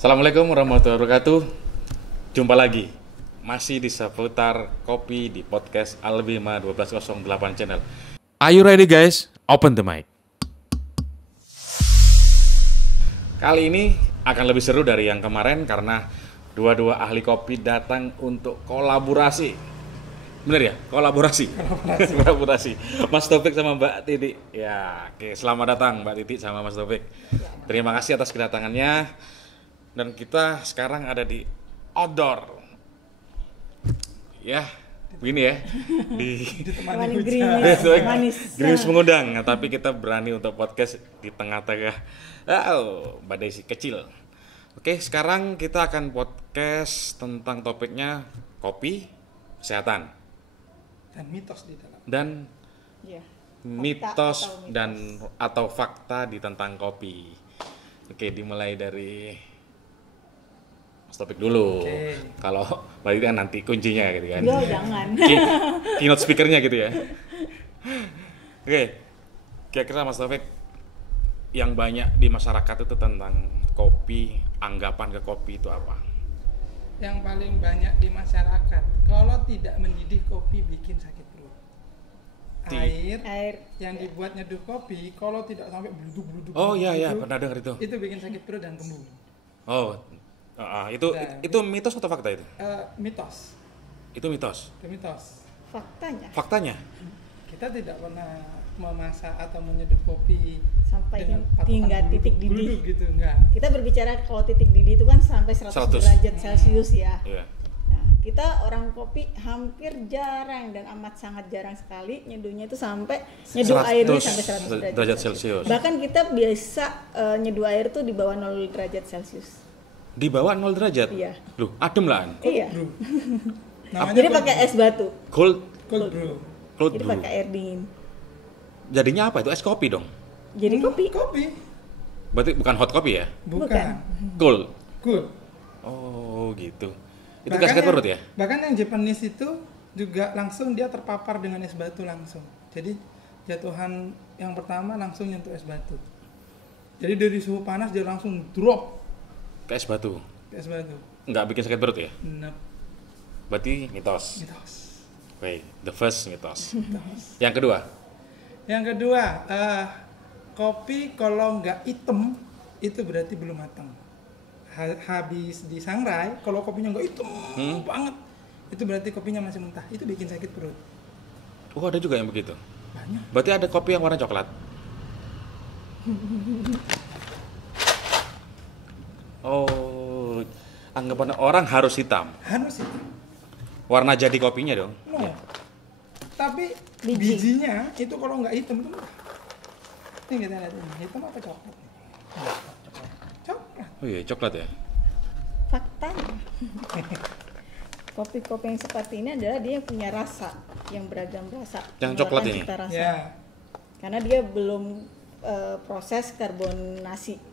Assalamualaikum warahmatullahi wabarakatuh. Jumpa lagi masih di seputar kopi di podcast Albima 1208 channel. Are you ready guys? Open the mic. Kali ini akan lebih seru dari yang kemarin karena dua-dua ahli kopi datang untuk kolaborasi. Bener ya? Kolaborasi. Mas Taufik sama Mbak Titi. Ya, oke. Selamat datang Mbak Titi sama Mas Taufik. Terima kasih atas kedatangannya. Dan kita sekarang ada di outdoor. Ya, begini ya. Di temani gerimis mengundang. Nah, tapi kita berani untuk podcast di tengah-tengah badai si kecil. Oke, sekarang kita akan podcast tentang topiknya kopi, kesehatan. Dan mitos di dalam. Dan ya, mitos atau fakta di tentang kopi. Oke, dimulai dari Mas Topik dulu. Kalau Mbak Titi kan nanti kuncinya gitu kan. Yo, jangan. Keynote speakernya gitu ya. Oke. Kira-kira Mas Taufik yang banyak di masyarakat itu tentang kopi, anggapan ke kopi itu apa? Yang paling banyak di masyarakat, kalau tidak mendidih kopi bikin sakit perut. Air yang dibuat nyeduh kopi, kalau tidak sampai bluduk-bluduk. Oh iya, pernah dengar itu. Itu bikin sakit perut dan kembung. Oh, itu mitos atau fakta itu? Mitos. Itu mitos. Itu mitos. Faktanya? Kita tidak pernah memasak atau menyeduh kopi sampai dengan tinggal titik didih gitu, enggak. Kita berbicara kalau titik didih itu kan sampai 100 derajat Celcius ya. Iya. Nah, kita orang kopi hampir jarang dan amat sangat jarang sekali nyeduhnya itu sampai nyeduh airnya sampai 100 derajat Celcius. Bahkan kita biasa nyeduh air tuh di bawah 0 derajat Celcius. Di bawah 0 derajat? Iya. Loh, adem lah. Iya. Jadi pakai es batu. Cold brew. Jadi pakai air dingin. Jadinya apa itu? Es kopi dong? Jadi kopi. Berarti bukan hot kopi ya? Bukan. Cold. Oh, gitu. Itu gas perut ya? Bahkan yang Japanese itu juga langsung dia terpapar dengan es batu langsung. Jadi jatuhan yang pertama langsung nyentuh es batu. Jadi dari suhu panas dia langsung drop ke es batu. Nggak bikin sakit perut ya? Nope. Berarti mitos. Wait, the first mitos. Yang kedua, kopi kalau nggak hitam itu berarti belum matang. Habis disangrai, kalau kopinya nggak hitam banget, itu berarti kopinya masih mentah. Itu bikin sakit perut. Oh, ada juga yang begitu? Banyak. Berarti ada kopi yang warna coklat? Oh, anggapan orang harus hitam? Warna jadi kopinya dong? No. Tapi bijinya itu kalau nggak hitam tuh ini kita lihat ini, hitam apa coklat? Coklat. Oh iya, coklat ya? Faktanya kopi-kopi yang seperti ini adalah dia punya rasa yang beragam rasa. Yang coklat ini? Ya. Karena dia belum proses karbonasi.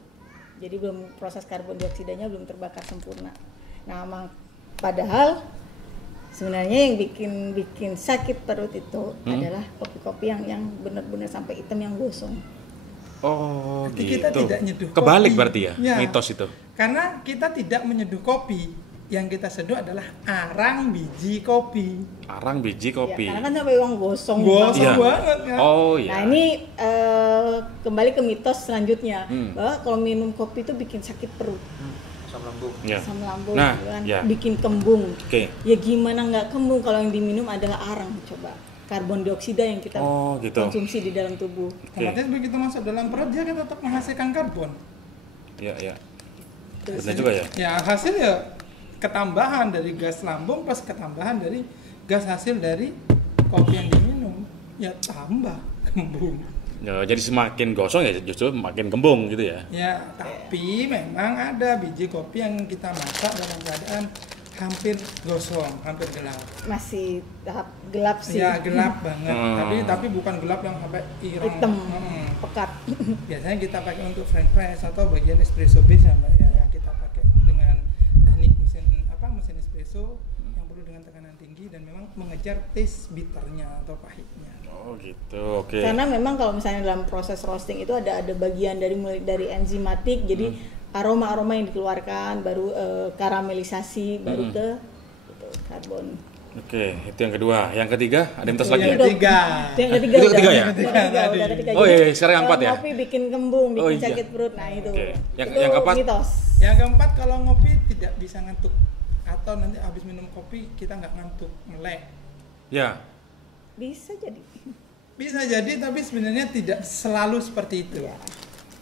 Jadi belum proses karbon dioksidanya belum terbakar sempurna. Nah, padahal sebenarnya yang bikin sakit perut itu adalah kopi-kopi yang benar-benar sampai hitam yang gosong. Oh, gitu. Kita tidak nyeduh kebalik kopi. Berarti ya, mitos itu. Karena kita tidak menyeduh kopi, yang kita seduh adalah arang biji kopi. Ya, karena kan sampai uang gosong banget kan. Oh iya. Nah, ini kembali ke mitos selanjutnya bahwa kalau minum kopi itu bikin sakit perut. Asam lambung, nah, kan? Ya. Bikin kembung. Okay. Ya gimana nggak kembung kalau yang diminum adalah arang, coba karbon dioksida yang kita konsumsi di dalam tubuh. Otomatis begitu masuk dalam perut dia kan tetap menghasilkan karbon. Iya. Benar juga ya. Ya hasil ya ketambahan dari gas lambung plus ketambahan dari gas hasil dari kopi yang diminum, ya tambah kembung. Ya, jadi semakin gosong ya justru makin kembung gitu ya. Ya, tapi memang ada biji kopi yang kita masak dalam keadaan hampir gosong, hampir gelap. Masih tahap gelap sih. Ya, gelap banget. Tapi bukan gelap yang sampai ireng. Hitam, pekat. Biasanya kita pakai untuk French press atau bagian espresso base ya, Mbak. Ya, kita pakai dengan teknik mesin espresso yang perlu dengan tekanan tinggi dan memang mengejar taste bitternya atau pahitnya. Oh gitu, oke. Karena memang kalau misalnya dalam proses roasting itu ada bagian dari mulai dari enzimatik, jadi aroma-aroma yang dikeluarkan, baru karamelisasi, baru ke gitu, karbon. Oke, itu yang kedua. Yang ketiga, ada yang tas Itu lagi? yang ketiga. Yang ketiga Itu udah. ketiga ya? Yang ketiga, udah ketiga. Oh Jadi, iya, sekarang yang keempat ya? Ngopi bikin kembung, bikin Oh iya. sakit perut, nah itu. Oke. Itu Yang keempat? mitos. Yang keempat, kalau ngopi tidak bisa ngantuk atau nanti habis minum kopi kita nggak ngantuk, melek. Ya. Bisa jadi. Bisa jadi, tapi sebenarnya tidak selalu seperti itu. Ya.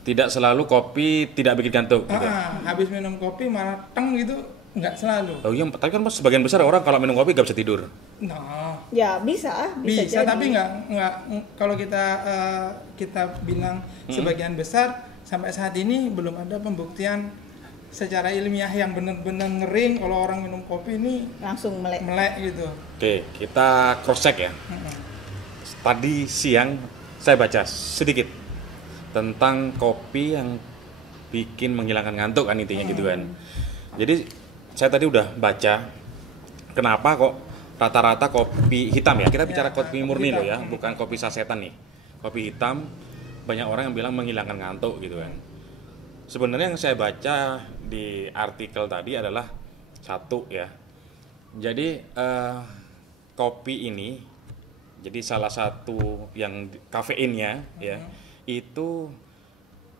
Tidak selalu kopi tidak bikin ngantuk gitu. Habis minum kopi malah teng gitu, nggak selalu. Oh iya, tapi kan sebagian besar orang kalau minum kopi gak bisa tidur. Nah, Ya bisa bisa jadi. tapi nggak kalau kita bilang sebagian besar sampai saat ini belum ada pembuktian secara ilmiah yang benar-benar ngering kalau orang minum kopi ini Langsung melek. gitu. Oke, kita cross check ya. Tadi siang saya baca sedikit tentang kopi yang bikin menghilangkan ngantuk kan intinya gitu kan. Jadi saya tadi udah baca kenapa kok rata-rata kopi hitam ya. Kita bicara kopi murni loh ya, bukan kopi sasetan nih. Kopi hitam banyak orang yang bilang menghilangkan ngantuk gitu kan. Sebenarnya yang saya baca di artikel tadi adalah satu ya. Jadi kopi ini, jadi salah satu yang kafeinnya ya, itu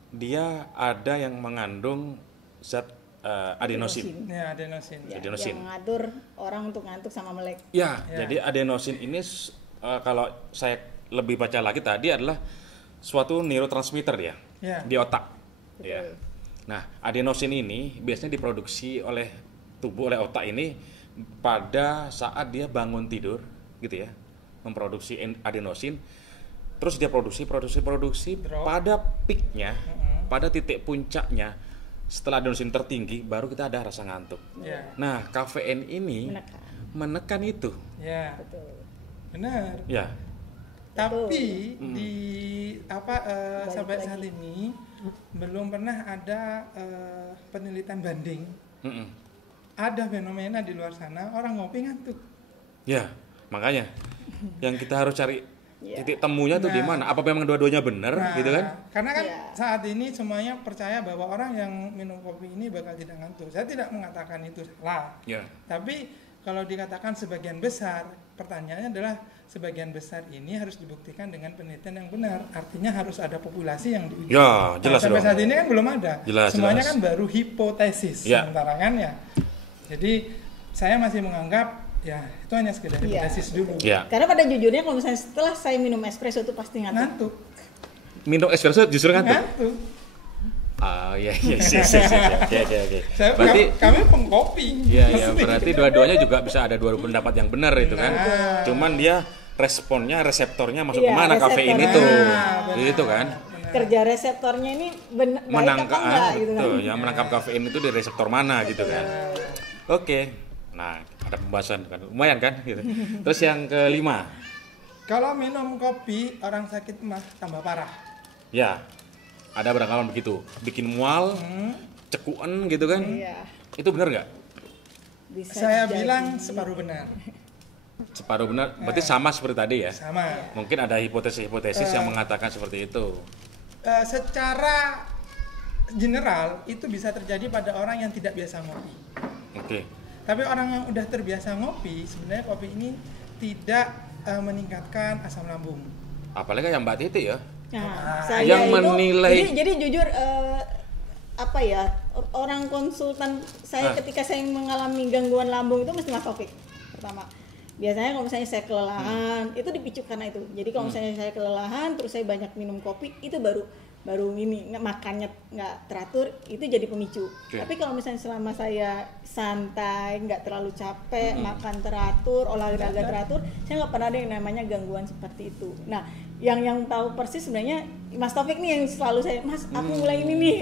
dia ada yang mengandung zat adenosin. Ya, adenosin. Ya, Adenosin. yang mengatur orang untuk ngantuk sama melek. Ya, Ya. jadi adenosin ini kalau saya lebih baca lagi tadi adalah suatu neurotransmitter ya, Ya. di otak. Betul. Ya. Nah, adenosin ini biasanya diproduksi oleh tubuh, oleh otak ini pada saat dia bangun tidur, gitu ya, memproduksi adenosin, terus dia produksi Drop. pada peaknya, pada titik puncaknya, setelah adenosin tertinggi, baru kita ada rasa ngantuk. Ya. Nah, kafein ini menekan itu, Ya, Betul. benar. ya. Tapi di Balik sampai lagi. saat ini belum pernah ada penelitian banding. Mm-mm. Ada fenomena di luar sana orang ngopi ngantuk. Ya, makanya yang kita harus cari Ya. titik temunya tuh di Nah. mana? Apa memang dua-duanya benar, gitu kan? Karena kan Ya. saat ini semuanya percaya bahwa orang yang minum kopi ini bakal tidak ngantuk. Saya tidak mengatakan itu salah. Ya. Tapi kalau dikatakan sebagian besar, pertanyaannya adalah sebagian besar ini harus dibuktikan dengan penelitian yang benar. Artinya harus ada populasi yang diuji. Ya, jelas sampai dong. saat ini kan belum ada. Jelas, Semuanya jelas. kan baru hipotesis Ya. sementara kan ya. Jadi saya masih menganggap ya itu hanya sekedar Iya, hipotesis dulu. Ya. Karena pada jujurnya kalau misalnya setelah saya minum espresso itu pasti ngantuk. Ngantuk. Minum espresso justru ngantuk. Ngantuk. Ah, iya, oke. Berarti Kami pengkopi. iya, berarti dua-duanya juga bisa ada dua pendapat yang benar itu kan. Nah. Cuman dia reseptornya masuk Iya, kemana kafein reseptornya. itu, Benar. gitu kan? Kerja reseptornya ini baik Menangkap, apa enggak gitu kan. betul, ya menangkap kafein itu di reseptor mana gitu kan? Oke, nah ada pembahasan kan, lumayan kan? Gitu. Terus yang kelima, Kalau minum kopi orang sakit mah tambah parah. ya ada beranggapan begitu, bikin mual, cekuan gitu kan? Iya. Itu benar nggak? Bisa Saya jadi. bilang separuh benar. Separuh benar, berarti sama seperti tadi ya? Sama. Mungkin ada hipotesis yang mengatakan seperti itu. Secara general itu bisa terjadi pada orang yang tidak biasa ngopi. Oke, Tapi orang yang udah terbiasa ngopi, sebenarnya kopi ini tidak meningkatkan asam lambung. apalagi yang Mbak Titi ya. Nah, saya Yang itu, menilai- jadi jujur apa ya, orang konsultan saya ketika saya mengalami gangguan lambung itu mesti Mas Taufik pertama. Biasanya kalau misalnya saya kelelahan itu dipicu karena itu. Jadi kalau misalnya saya kelelahan terus saya banyak minum kopi itu baru ini makannya nggak teratur itu jadi pemicu. Oke. Tapi kalau misalnya selama saya santai nggak terlalu capek makan teratur olahraga teratur saya nggak pernah ada yang namanya gangguan seperti itu. Nah yang tahu persis sebenarnya Mas Taufik nih yang selalu saya aku mulai ini nih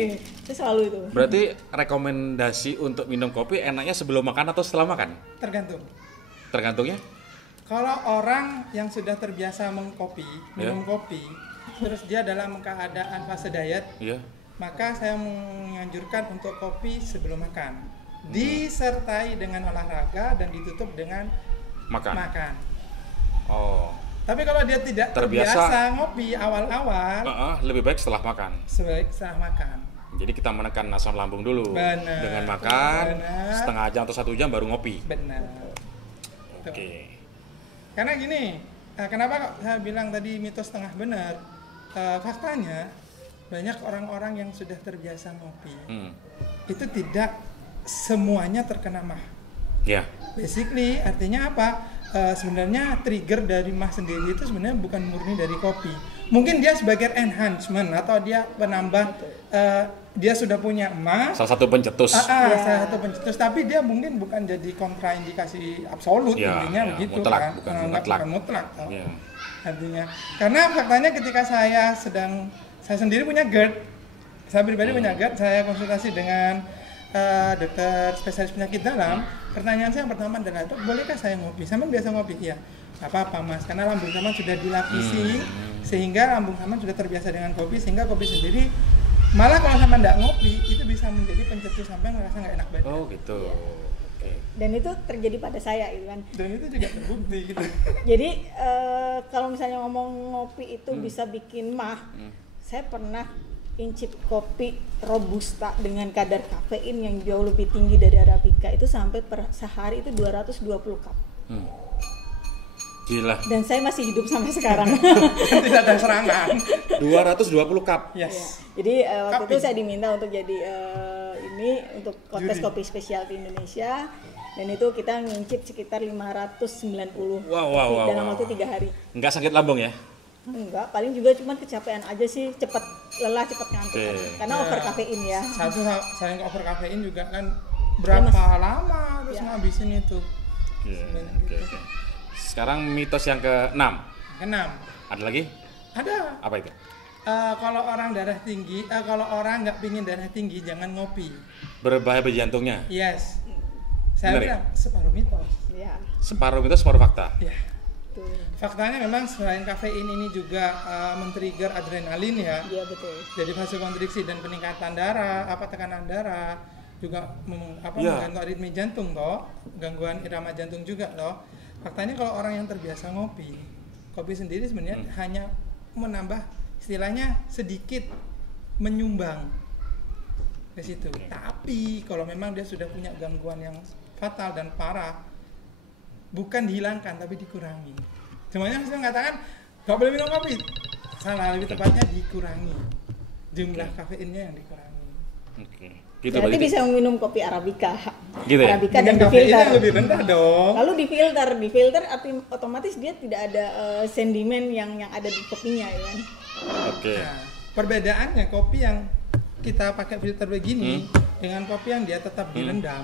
saya selalu itu. Berarti rekomendasi untuk minum kopi enaknya sebelum makan atau setelah makan? Tergantung. Tergantungnya? Kalau orang yang sudah terbiasa mengkopi, minum kopi, terus dia dalam keadaan fase diet, Iya. maka saya menganjurkan untuk kopi sebelum makan. Disertai dengan olahraga dan ditutup dengan makan. Oh, Tapi kalau dia tidak Terbiasa. terbiasa ngopi awal-awal, lebih baik setelah makan. sebaik setelah makan. Jadi kita menekan asam lambung dulu. Benar. Dengan makan Benar. setengah jam atau 1 jam baru ngopi. Benar. Oke. Karena gini, kenapa kok saya bilang tadi mitos setengah benar? Faktanya banyak orang-orang yang sudah terbiasa ngopi, itu tidak semuanya terkena MAH. Ya. Basically artinya apa? Sebenarnya trigger dari MAH sendiri itu sebenarnya bukan murni dari kopi. Mungkin dia sebagai enhancement atau dia penambah, dia sudah punya MAH. Salah satu pencetus. Salah satu pencetus, tapi dia mungkin bukan jadi kontraindikasi absolut, intinya begitu mutlak, kan? bukan mutlak. Ya. Artinya, karena faktanya ketika saya sendiri punya GERD, saya pribadi punya GERD, saya konsultasi dengan dokter spesialis penyakit dalam. Pertanyaan saya yang pertama adalah, Dok, bolehkah saya ngopi? Sampean biasa ngopi? Iya. Gak apa-apa Mas, karena lambung Sampean sudah dilapisi, sehingga lambung Sampean sudah terbiasa dengan kopi, sehingga kopi sendiri, malah kalau Sampean nggak ngopi, itu bisa menjadi pencetus Sampean ngerasa nggak enak badan. Oh gitu. Oke. Dan itu terjadi pada saya gitu kan. Dan itu juga terbukti gitu. Jadi kalau misalnya ngomong ngopi itu bisa bikin MAH, saya pernah incip kopi robusta dengan kadar kafein yang jauh lebih tinggi dari arabica, itu sampai per sehari itu 220 cup. Gila. Dan saya masih hidup sampai sekarang. Tidak ada serangan. 220 cup. Yes. Jadi waktu itu Kopi. saya diminta untuk jadi ini untuk kontes Juri. kopi spesial di Indonesia, dan itu kita ngincip sekitar 590 Wow. dalam waktu 3 hari. Nggak sakit lambung ya? Enggak, paling juga cuma kecapean aja sih, cepat lelah, cepat ngantuk Oke. aja. Karena over kafein ya. Satu selain over kafein juga kan berapa lama terus ngabisin itu. Sebenarnya gitu. Sekarang mitos yang ke-6. Keenam. Ada lagi? Ada. Apa itu? Kalau orang darah tinggi, kalau orang nggak pingin darah tinggi jangan ngopi. Berbahaya bagi jantungnya. Yes. Saya Benar ya? bilang separuh mitos. Ya, Separuh mitos, separuh fakta. Ya. betul. Faktanya memang selain kafein ini juga men-trigger adrenalin ya. Iya, betul. Jadi vasokonstriksi dan peningkatan darah, tekanan darah, juga Ya. mengganggu aritmi jantung toh, gangguan irama jantung juga toh. Faktanya kalau orang yang terbiasa ngopi, kopi sendiri sebenarnya hanya menambah, istilahnya sedikit menyumbang ke situ. Tapi kalau memang dia sudah punya gangguan yang fatal dan parah, bukan dihilangkan tapi dikurangi. Semuanya saya mengatakan nggak boleh minum kopi, salah, lebih tepatnya dikurangi jumlah kafeinnya yang dikurangi. Oke. Gitu Berarti berarti. bisa minum kopi arabica. Gitu ya? Arabica dan Dengan kafeinnya difilter. lebih rendah dong. Lalu difilter otomatis dia tidak ada sedimen yang ada di kopinya ya kan. Oke. Nah, perbedaannya kopi yang kita pakai filter begini dengan kopi yang dia tetap direndam,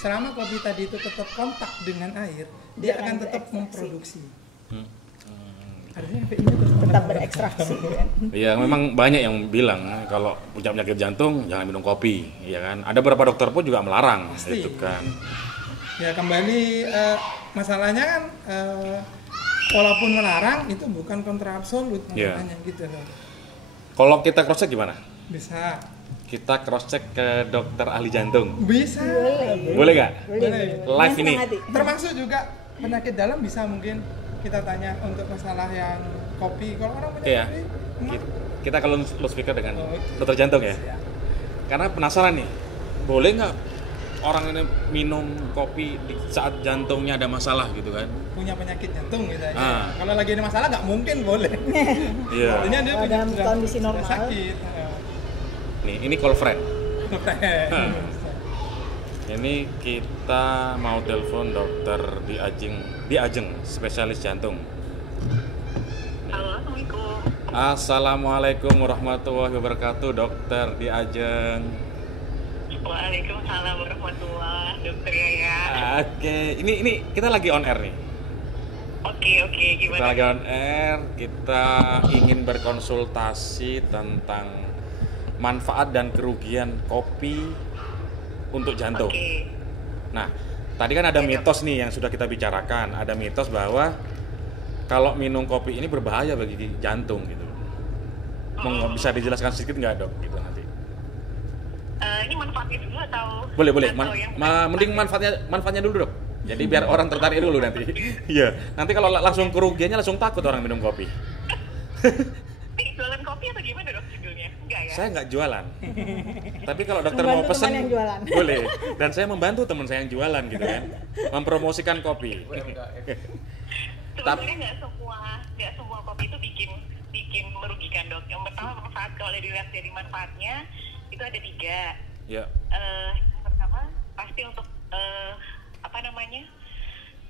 selama kopi tadi itu tetap kontak dengan air, dia akan tetap memproduksi. Artinya kafeinnya Tetap berekstraksi ya. Iya, memang banyak yang bilang kalau punya penyakit jantung jangan minum kopi, ya kan? Ada beberapa dokter pun juga melarang, Pasti. itu kan. Ya kembali masalahnya kan walaupun melarang itu bukan kontra absolut Iya. makanya gitu loh. Kalau kita cross check gimana? Bisa. Kita cross check ke dokter ahli jantung. Bisa. Boleh nggak? Boleh. Live Dengan ini. senang hati. Termasuk juga penyakit dalam bisa mungkin kita tanya untuk masalah yang kopi. Kalau orang punya Oke ya. kopi, Kita kalau speaker dengan Oh, oke. dokter jantung ya. Siap. Karena penasaran nih, boleh nggak orang ini minum kopi di saat jantungnya ada masalah gitu kan? Punya penyakit jantung gitu aja. Ah. Kalau lagi ada masalah nggak mungkin boleh. Iya. Artinya dia Kalau punya dalam kondisi sudah normal. sakit. Nih, ini call friend. Nah. Ini kita mau telepon dokter di Ajeng, spesialis jantung. Halo, Assalamualaikum. Assalamualaikum warahmatullahi wabarakatuh, dokter di Ajeng. Waalaikumsalam warahmatullahi dokter ya. Oke, ini kita lagi on air nih. Oke, Kita gimana? lagi on air, kita ingin berkonsultasi tentang manfaat dan kerugian kopi untuk jantung. Oke. Nah, tadi kan ada mitos nih yang sudah kita bicarakan. Ada mitos bahwa kalau minum kopi ini berbahaya bagi jantung gitu. Bisa dijelaskan sedikit nggak, Dok? Gitu nanti. Ini manfaatnya dulu atau? Boleh. atau yang Mending manfaatnya dulu, Dok. Jadi biar orang tertarik dulu nanti. Iya. Nanti kalau langsung kerugiannya langsung takut orang minum kopi. Ini jualan kopi atau gimana dok judulnya? Enggak ya? saya nggak jualan. Tapi kalau dokter mau Membantu pesen teman yang jualan. boleh. Dan saya membantu teman saya yang jualan gitu kan, mempromosikan kopi. Sebenarnya nggak semua kopi itu bikin merugikan, Dok. Yang pertama manfaat, kalau dilihat dari manfaatnya itu ada 3. Ya. Pertama pasti untuk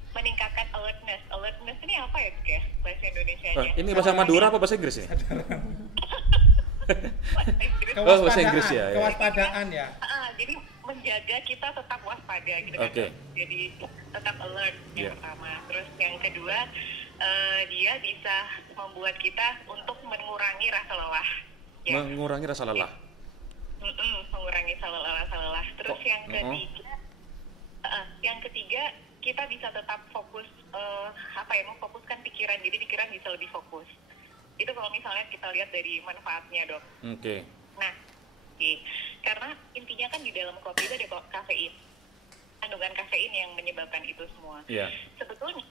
meningkatkan alertness. Alertness ini apa ya, Dok, ya bahasa Indonesianya? Ini bahasa Madura apa bahasa Inggris ini? Kewaspadaan, bahasa Inggris ya. Kewaspadaan ya. Jadi menjaga kita tetap waspada gitu kan. Oke. Jadi tetap alert yang Iya. pertama. Terus yang kedua, dia bisa membuat kita untuk mengurangi rasa lelah. Ya. Mengurangi rasa lelah. Mengurangi rasa lelah. Terus Kok? yang ketiga kita bisa tetap fokus, memfokuskan pikiran. Jadi pikiran bisa lebih fokus. Itu kalau misalnya kita lihat dari manfaatnya, Dok. Oke. Nah, karena intinya kan di dalam kopi itu ada kafein, kandungan kafein yang menyebabkan itu semua. Iya. Sebetulnya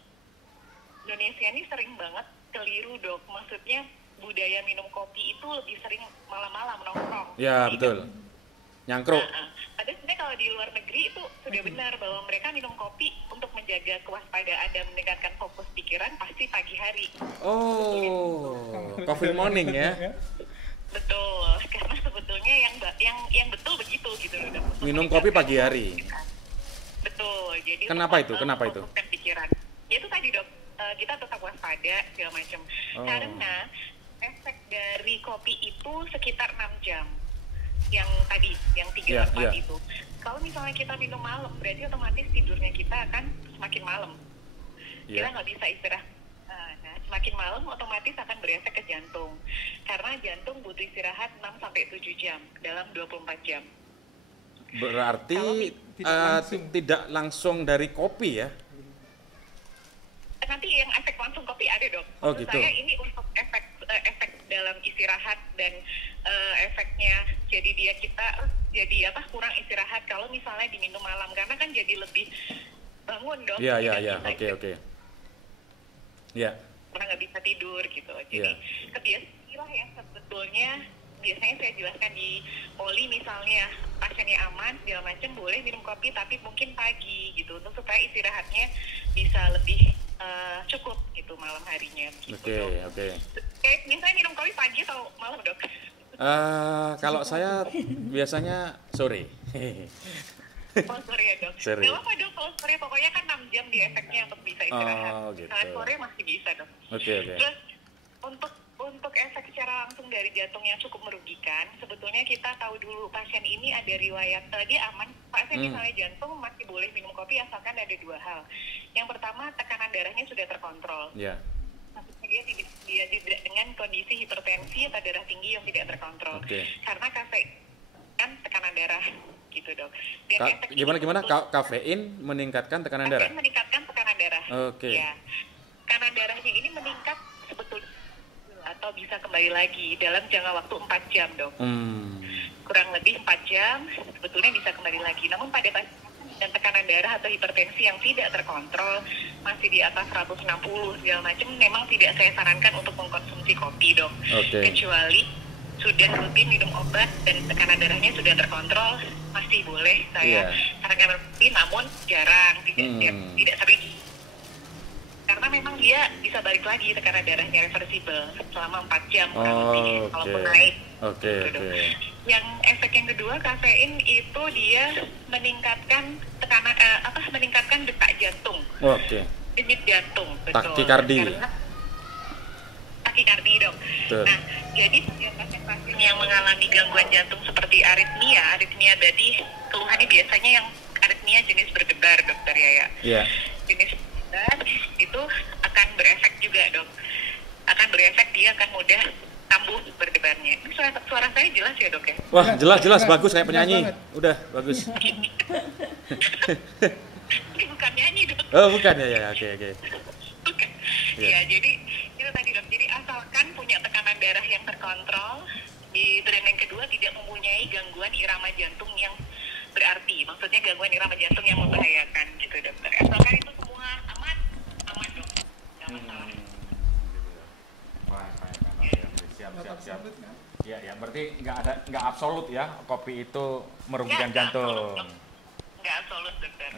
Indonesia ini sering banget keliru, Dok. Maksudnya budaya minum kopi itu lebih sering malam-malam nongkrong. Ya, betul. Nyangkruk. Padahal sebenarnya kalau di luar negeri itu sudah benar bahwa mereka minum kopi untuk menjaga kewaspadaan dan meningkatkan fokus pikiran pasti pagi hari. Oh, coffee morning ya. Betul, karena sebetulnya yang betul begitu gitu loh. Dok. Untuk Minum kopi meningkatkan pagi hari. Betul. Jadi Kenapa untuk, itu? Kenapa itu? fokuskan pikiran. Ya itu tadi, Dok. Kita tetap waspada segala macam. Oh. Karena efek dari kopi itu sekitar 6 jam. Yang tadi, yang 3 Iya, 4 iya. itu. Kalau misalnya kita minum malam, berarti otomatis tidurnya kita akan semakin malam. Iya. Kita nggak bisa istirahat. Nah, semakin malam otomatis akan berefek ke jantung. Karena jantung butuh istirahat 6-7 jam dalam 24 jam. Berarti Kalau tidak langsung dari kopi ya? Nanti yang efek langsung kopi ada, Dok. Oh, Maksud gitu. saya ini untuk efek dalam istirahat dan efeknya jadi kita kurang istirahat kalau misalnya diminum malam, karena kan jadi lebih bangun, Dok. Iya, iya, Nggak iya. bisa Oke, istirahat, oke. Ya. karena nggak bisa tidur gitu. Jadi Iya. kebiasaan ya sebetulnya biasanya saya jelaskan di poli misalnya pasiennya aman segala macam boleh minum kopi tapi mungkin pagi gitu untuk supaya istirahatnya bisa lebih cukup gitu malam harinya. Gitu, Oke, Dok. oke. Kayak misalnya minum kopi pagi atau malam, Dok? Kalau saya biasanya sore. Oh, sore ya, Dok. Sore. Gak apa-apa, Dok. Kalau sore pokoknya kan 6 jam di efeknya untuk bisa istirahat. Oh, gitu. Kalau sore masih bisa, Dok. Oke, oke. Terus untuk efek secara langsung dari jantung yang cukup merugikan, sebetulnya kita tahu dulu pasien ini ada riwayat dia aman. Pasien misalnya jantung masih boleh minum kopi asalkan ada 2 hal. Yang pertama, tekanan darahnya sudah terkontrol. Ya. Maksudnya dia tidak dengan kondisi hipertensi atau darah tinggi yang tidak terkontrol. Oke. Karena kafein kan tekanan darah gitu, Dok. Dan efek ini Gimana? betul- Kafein meningkatkan tekanan darah? Kafein meningkatkan tekanan darah. Oke. Ya. Tekanan darahnya ini meningkat sebetulnya atau bisa kembali lagi dalam jangka waktu 4 jam, Dok. Kurang lebih 4 jam sebetulnya bisa kembali lagi. Namun pada pasien dan tekanan darah atau hipertensi yang tidak terkontrol masih di atas 160 segala macam, memang tidak saya sarankan untuk mengkonsumsi kopi, Dok. Oke. Kecuali sudah rutin minum obat dan tekanan darahnya sudah terkontrol, masih boleh saya Iya. sarankan rutin, namun jarang, tidak sering. Karena memang dia bisa balik lagi tekanan darahnya reversible selama 4 jam kurang lebih, kalaupun naik. Oke, Gitu, Dok. oke. Yang efek yang kedua, kafein itu dia meningkatkan meningkatkan detak jantung, Oke. denyut jantung, betul. Takikardi. Karena takikardi, Dok. Betul. Nah, jadi pasien-pasien yang mengalami gangguan jantung seperti aritmia tadi keluhannya biasanya yang aritmia jenis berdebar, Dokter Yaya. Iya. Jenis berdebar itu akan berefek juga, Dok. Akan berefek, dia akan mudah kambuh berdebarnya. Ini suara saya jelas ya, Dok, ya? Wah, jelas Jelas, bagus kayak jelas penyanyi. banget. Udah, bagus. Ini bukan nyanyi, Dok. Oh, bukan ya. Oke. Bukan. Iya. Ya, jadi itu tadi, Dok. Jadi asalkan punya tekanan darah yang terkontrol, dan yang kedua tidak mempunyai gangguan irama jantung yang berarti. Maksudnya gangguan irama jantung yang membahayakan gitu, Dokter. Asalkan itu semua aman, Dok. Nggak masalah. Siap. Bapak sebut kan? Iya, ya, berarti nggak absolut ya kopi itu merugikan Nggak jantung. absolut, Dok. Nggak absolut, dokter.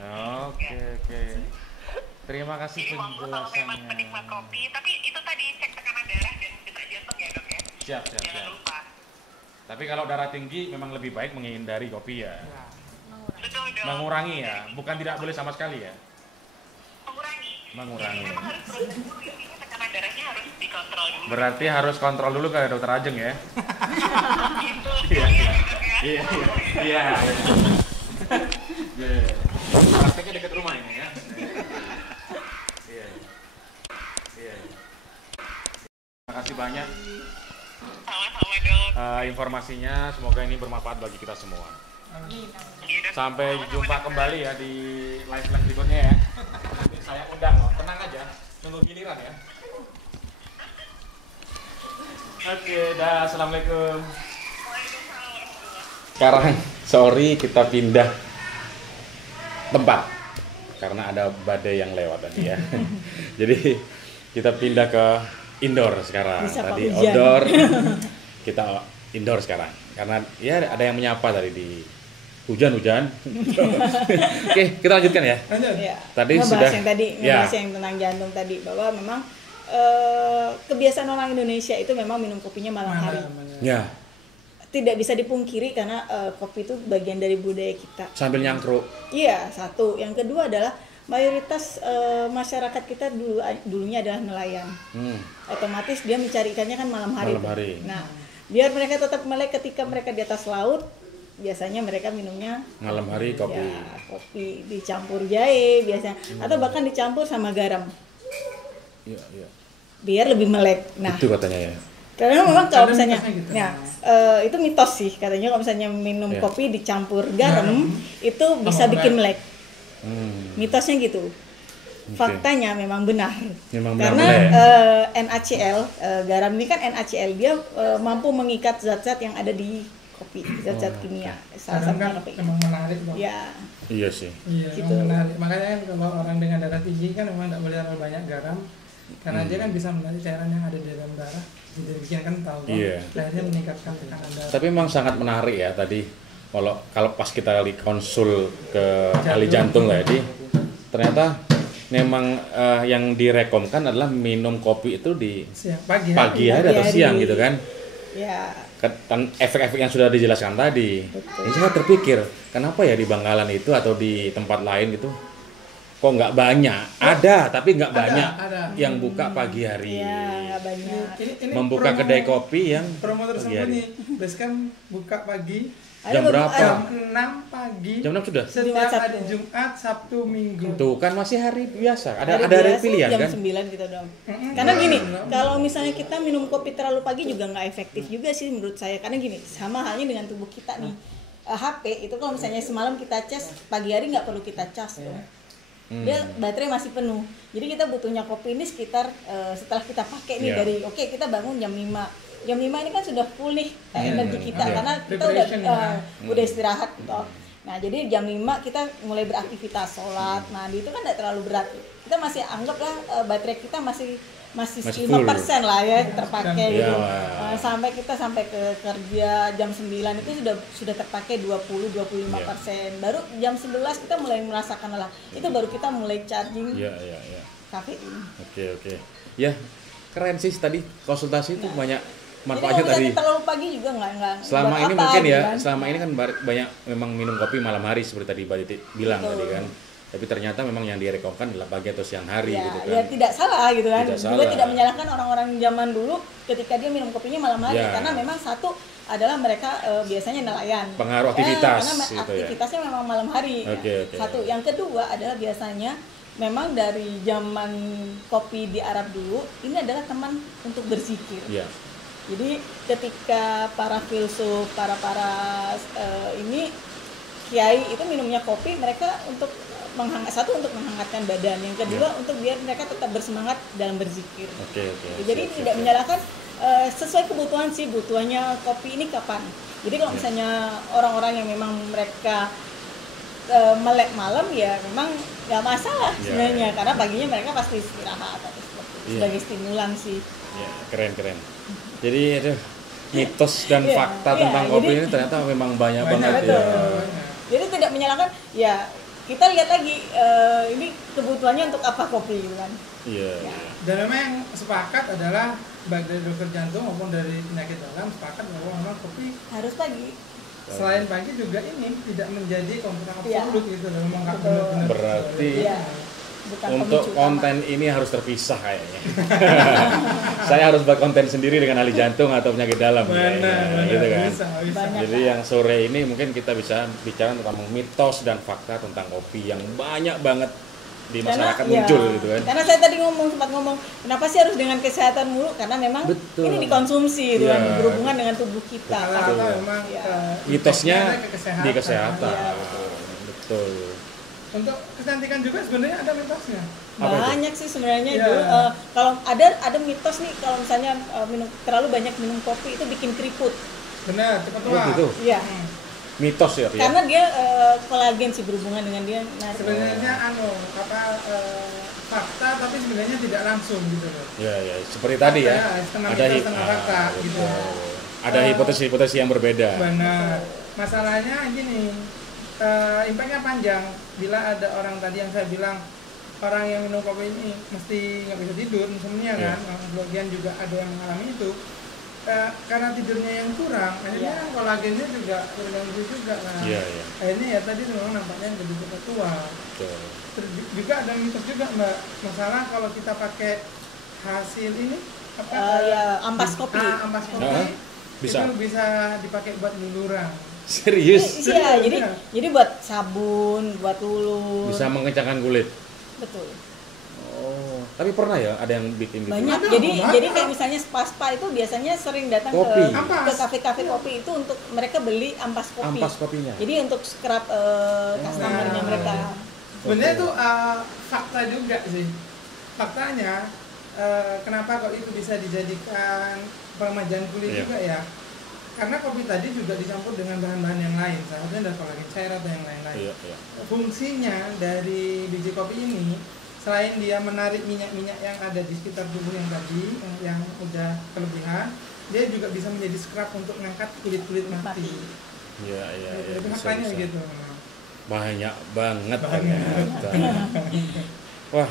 Oke, oke. Terima kasih Jadi kalau memang penjelasannya. penikmat kopi, tapi itu tadi cek tekanan darah dan detak jantung ya, Dok ya. Siap, siap, Jangan siap. lupa. Tapi kalau darah tinggi memang lebih baik menghindari kopi ya. Betul, Dok. Mengurangi ya, bukan tidak boleh sama sekali ya. Mengurangi. Mengurangi. Jadi memang harus proses dulu, intinya tekanan darahnya harus dikontrol dulu. Berarti harus kontrol dulu ke dokter Ajeng ya. Gitu. Iya, Iya, Dok ya. Iya, iya. Iya. Prakteknya dekat rumah ini ya. Iya. Iya. Terima kasih banyak Sama-sama, Dok. informasinya. Semoga ini bermanfaat bagi kita semua. Iya, Dok. Sampai Sama-sama, jumpa Dok. kembali ya di live berikutnya ya. Nanti saya undang loh, tenang aja, tunggu giliran ya. Oke, dah, assalamualaikum. Sekarang, sorry kita pindah tempat karena ada badai yang lewat tadi ya. Jadi kita pindah ke indoor sekarang. Bisa, Pak, Tadi hujan. outdoor, kita indoor sekarang. Karena ya ada yang menyapa tadi di hujan-hujan. Oke, kita lanjutkan ya. Lanjut. Ya. Tadi Ngebahas sudah- yang tadi, ya. ngebahas yang tentang jantung tadi, bahwa memang kebiasaan orang Indonesia itu memang minum kopinya malam hari. Ya, Tidak bisa dipungkiri karena kopi itu bagian dari budaya kita. sambil nyangkruk. Iya, satu. Yang kedua adalah mayoritas masyarakat kita dulunya adalah nelayan. Otomatis dia mencari ikannya kan malam hari. Malam tuh. hari. Nah, biar mereka tetap melek ketika mereka di atas laut, biasanya mereka minumnya Malam hari kopi. ya, kopi dicampur jahe biasanya, atau bahkan dicampur sama garam, Iya, iya. biar lebih melek. Nah, Itu katanya ya. karena memang kalau Ada misalnya, mitosnya gitu. ya itu mitos sih katanya kalau misalnya minum Iya. kopi dicampur garam itu bisa Tambah bikin melek. melek. Mitosnya gitu. Faktanya memang benar. Memang benar Karena melek. NaCl, garam ini kan NaCl, dia mampu mengikat zat-zat yang ada di kopi, zat-zat kimia. Salah Kadang satunya kan kopi. emang menarik dong. Ya, Iya sih. Iya, Gitu. emang menarik. Makanya kan kalau orang dengan darah tinggi kan memang tidak boleh terlalu banyak garam, karena dia kan bisa menarik cairan yang ada di dalam darah, jadi bikin kental. Toh. Iya. Akhirnya meningkatkan tekanan darah. Tapi memang sangat menarik ya tadi. Kalau pas kita kali konsul ke ahli Jantung. jantung tadi, ternyata memang yang direkomkan adalah minum kopi itu di Siang, pagi, pagi hari. hari atau Pagi siang hari. gitu kan. ya. Efek-efek yang sudah dijelaskan tadi. Ini saya terpikir, kenapa ya di Bangkalan itu atau di tempat lain gitu kok nggak banyak? Ada, tapi nggak banyak ada. yang buka pagi hari. Ya, nggak banyak. Ini Membuka promo- kedai kopi yang promo pagi tersebut hari. nih, Basecamp buka pagi Jam berapa? jam 6 pagi Jam 6 sudah? setiap Jumat, hari Sabtu. Jumat, Sabtu, Minggu. Tuh kan masih hari biasa. Hari Ada hari biasa pilihan jam kan? 9 gitu dong. Karena gini, kalau misalnya kita minum kopi terlalu pagi juga nggak efektif juga sih menurut saya. Karena gini, sama halnya dengan tubuh kita nih. HP itu kalau misalnya semalam kita cas, pagi hari nggak perlu kita cas tuh. Dia baterai masih penuh. Jadi kita butuhnya kopi ini sekitar setelah kita pakai nih Iya. dari oke, kita bangun jam 5. Jam 5 ini kan sudah pulih energi kita Iya. karena kita udah Preparation ya. udah istirahat toh. Nah, jadi jam 5 kita mulai beraktivitas, sholat. Nah, itu kan tidak terlalu berat. Kita masih anggaplah baterai kita masih Masih 5% lah ya terpakai Iya. gitu. Sampai kita sampai ke kerja jam 9 itu sudah terpakai 20-25%. Baru jam 11 kita mulai merasakan lah. Itu baru kita mulai charging Iya, iya, iya. kafein. Oke. Ya, keren sih tadi konsultasi itu banyak Jadi manfaatnya kalau tadi. misalnya terlalu pagi juga nggak Selama buat ini apa, mungkin gitu ya, kan. selama ini kan banyak memang minum kopi malam hari seperti tadi Mbak Titi bilang Betul. tadi kan. Tapi ternyata memang yang direkomkan adalah pagi atau siang hari ya, gitu kan. ya tidak salah gitu kan. Tidak Juga salah. tidak menyalahkan orang-orang zaman dulu ketika dia minum kopinya malam hari Ya. karena memang satu adalah mereka biasanya nelayan. Pengaruh aktivitas Karena gitu ya. aktivitasnya memang malam hari. Oke. Satu, yang kedua adalah biasanya memang dari zaman kopi di Arab dulu ini adalah teman untuk berzikir. Iya. Jadi ketika para filsuf, para ini kiai itu minumnya kopi, mereka untuk untuk menghangatkan badan, yang kedua untuk biar mereka tetap bersemangat dalam berzikir. Oke. Jadi Siap, tidak siap. menyalahkan sesuai kebutuhan sih, butuhannya kopi ini kapan. Jadi kalau misalnya orang-orang yang memang mereka melek malam ya memang nggak masalah Ya, sebenarnya, ya. karena paginya mereka pasti istirahat atau seperti itu. Iya. Sebagai stimulan sih. Ya, keren. Jadi itu mitos dan Iya, fakta iya, tentang kopi jadi- ini ternyata memang banyak Banyak, banget betul. ya. Jadi tidak menyalahkan, ya kita lihat lagi ini kebutuhannya untuk apa kopi gitu kan. Iya. Ya. Dan memang yang sepakat adalah baik dari dokter jantung maupun dari penyakit dalam sepakat bahwa memang kopi Harus pagi. selain pagi juga ini tidak menjadi komponen Iya. absolut gitu loh, memang nggak Betul. benar-benar. Berarti Iya. Bukan untuk pemicu konten ini harus terpisah kayaknya. Saya harus buat konten sendiri dengan ahli jantung atau penyakit dalam Benar, kayaknya, benar, gitu kan. bisa. Banyak. Jadi yang sore ini mungkin kita bisa bicara tentang mitos dan fakta tentang kopi yang banyak banget di masyarakat iya, muncul gitu kan. Karena saya tadi sempat ngomong, kenapa sih harus dengan kesehatan mulu? Karena memang Betul. ini dikonsumsi gitu kan, Iya. berhubungan dengan tubuh kita. Rata-rata Betul. memang Iya. Mitosnya impactnya di kesehatan. Iya. Betul. Untuk kecantikan juga sebenarnya ada mitosnya. Apa itu? Banyak sih sebenarnya Iya. itu. Kalau ada mitos nih, kalau misalnya terlalu banyak minum kopi itu bikin keriput. Benar, cepat Oh tua. gitu. Iya. Mitos ya, Ria? Karena dia kolagen sih berhubungan dengan dia narik. Sebenarnya fakta tapi sebenarnya tidak langsung gitu loh. Ya, ya, seperti tadi ya. Ada setengah Ada mitos, setengah fakta, gitu. betul. Ada hipotesis-hipotesis yang berbeda. Benar. Masalahnya gini, impactnya panjang. Bila ada orang tadi yang saya bilang orang yang minum kopi ini mesti nggak bisa tidur, insomnia Iya. kan. Sebagian juga ada yang mengalami itu. Karena tidurnya yang kurang, akhirnya Iya. kolagennya juga terganggu juga kan. Iya, iya. Akhirnya ya tadi memang nampaknya jadi cepat tua. Betul. Terus juga ada mitos juga Mbak, masalah kalau kita pakai hasil ini apa? Ya, ampas kopi. Ampas kopi. Ah, bisa. Itu bisa dipakai buat luluran. Serius? Iya, Serius, ya? jadi buat sabun, buat lulur. Bisa mengencangkan kulit. Betul. Oh, tapi pernah ya ada yang bikin gitu? Banyak. Ada, Jadi banyak. jadi kayak misalnya spa itu biasanya sering datang Kopi. ke Ampas. kafe-kafe kopi itu untuk mereka beli ampas kopi. Ampas kopinya. Jadi untuk scrub customer-nya Nah. mereka. Sebenarnya Oke. itu fakta juga sih. Faktanya kenapa kok itu bisa dijadikan pemajaan kulit Iya. juga ya? Karena kopi tadi juga dicampur dengan bahan-bahan yang lain, salah satunya ada kolagen cair atau yang lain-lain. Iya, iya. Fungsinya dari biji kopi ini, selain dia menarik minyak-minyak yang ada di sekitar tubuh yang tadi, yang udah kelebihan, dia juga bisa menjadi scrub untuk mengangkat kulit-kulit mati. Iya, iya, iya. Itu Bisa, faktanya bisa. gitu. Banyak banget Banyak. ternyata. Wah,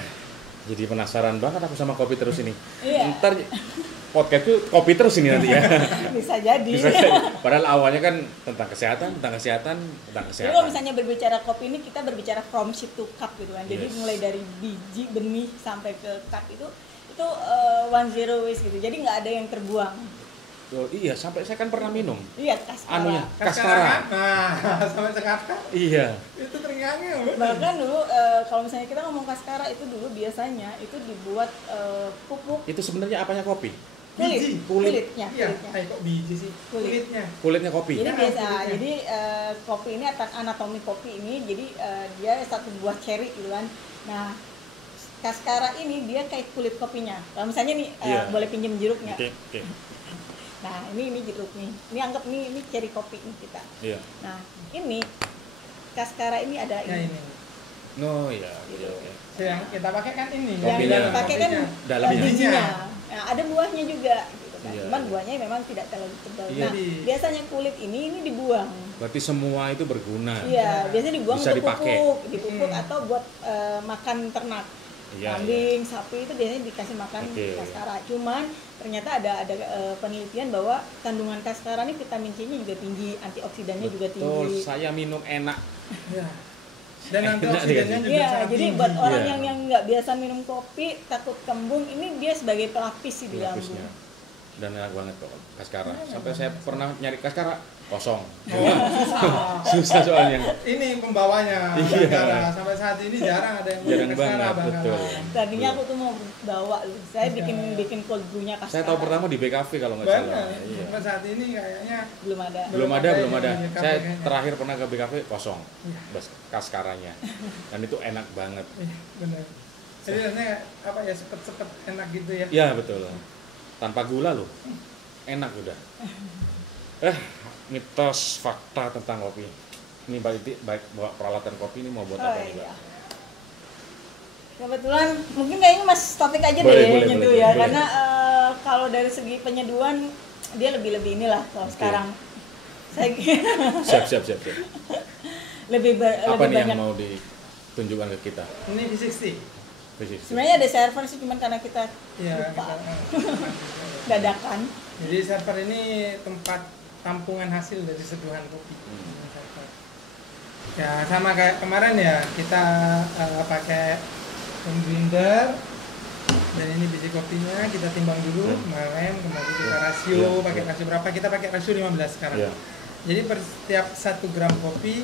jadi penasaran banget aku sama kopi terus ini. Iya. Ntar podcastku kopi terus ini nanti ya. Bisa jadi. Bisa jadi. Padahal awalnya kan tentang kesehatan. Jadi kalau misalnya berbicara kopi ini kita berbicara from seed to cup gitu kan. Jadi Yes. mulai dari biji benih sampai ke cup itu one zero waste gitu. Jadi nggak ada yang terbuang. Oh, iya, sampai saya kan pernah minum. Iya, kaskara. Anunya, Kaskara. kaskara. Nah, sampai sekarang Iya. itu teringatnya Bahkan dulu kalau misalnya kita ngomong kaskara itu dulu biasanya itu dibuat pupuk Itu sebenarnya apanya kopi? Biji. kulitnya. Iya, kok biji sih? Kulit. Kulitnya. Kulitnya kopi. Jadi Ya, biasa, kulitnya. jadi kopi ini anatomi kopi ini, jadi dia satu buah cherry gitu kan. Nah, kaskara ini dia kayak kulit kopinya. Kalau misalnya nih Iya. boleh pinjam jeruk nggak? Oke, oke. Nah, ini jeruk nih. Ini anggap ini cherry kopi nih kita. Iya. Nah, ini kaskara ini ada Ya ini. ini. Oh iya, iya, oke. Yang kita pakai kan ini. Yang Kopinya. kita pakai kan Dalamnya. bijinya. Nah, ada buahnya juga gitu kan. Iya, Cuman iya. buahnya memang tidak terlalu tebal. Iya. Nah, biasanya kulit ini dibuang. Berarti semua itu berguna. Iya, biasanya dibuang Bisa untuk dipakai. dipupuk atau buat makan ternak. Iya, Kambing, sapi itu biasanya dikasih makan Oke. kaskara. Cuman ternyata ada penelitian bahwa kandungan kaskara ini vitamin C-nya juga tinggi, antioksidannya juga Betul, tinggi. saya minum enak. Ya. Dan Enak antioksidannya juga Iya, sangat jadi tinggi. buat orang Iya. yang nggak biasa minum kopi, takut kembung, ini dia sebagai pelapis sih di Pelapisnya. lambung. Dan enak banget kok kaskara. Sampai saya pernah nyari kaskara kosong. Oh. Susah soalnya. Ini pembawanya. Iya. Kaskara. Sampai saat ini jarang ada yang punya Jarang kaskara banget, bahkan. betul. Tadinya aku tuh mau bawa loh. Saya bikin cold brew-nya kaskara. Saya tahu pertama di BKV kalau nggak Benar. salah. Iya. Sampai saat ini kayaknya belum ada. Belum ada. Belum ada di BKV Saya kayaknya. terakhir pernah ke BKV kosong. Iya. Bas kaskaranya. Dan itu enak banget. Iya, benar. Jadi rasanya apa ya sepet-sepet enak gitu ya. Iya betul. Tanpa gula loh. Enak udah. Mitos fakta tentang kopi. Ini baik buat peralatan kopi ini mau buat Oh, apa nih, Mbak? iya. Kebetulan mungkin kayaknya Mas Taufik aja Boleh, deh boleh, nyeduh boleh, ya, boleh. karena kalau dari segi penyeduhan dia lebih inilah kalau sekarang saya Siap. lebih Apa nih banyak. yang mau ditunjukkan ke kita? Ini V60. Sebenarnya ada server sih, cuman karena kita Ya, lupa kita, dadakan. jadi server ini tempat tampungan hasil dari seduhan kopi. Server. Ya sama kayak kemarin ya, kita pakai home blender, dan ini biji kopinya kita timbang dulu kemarin, kemudian kita rasio, pakai rasio berapa? Kita pakai rasio 15 sekarang. Jadi per setiap 1 gram kopi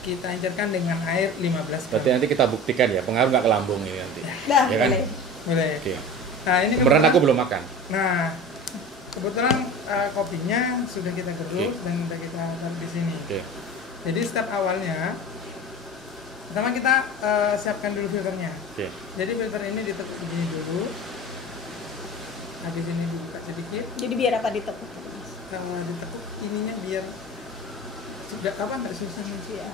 kita encerkan dengan air 15 gram. Berarti nanti kita buktikan ya, pengaruh nggak ke lambung ini nanti. Dah, Ya kan? boleh. Boleh. Oke. Nah ini Kemarin aku belum makan. Nah, kebetulan kopinya sudah kita gerus dan sudah kita taruh di sini. Oke. Jadi step awalnya, pertama kita siapkan dulu filternya. Oke. Jadi filter ini ditekuk begini dulu. Habis ini dibuka sedikit. Jadi biar apa ditekuk? Ditekuk ininya biar sudah apa nggak susah masuk. Ya.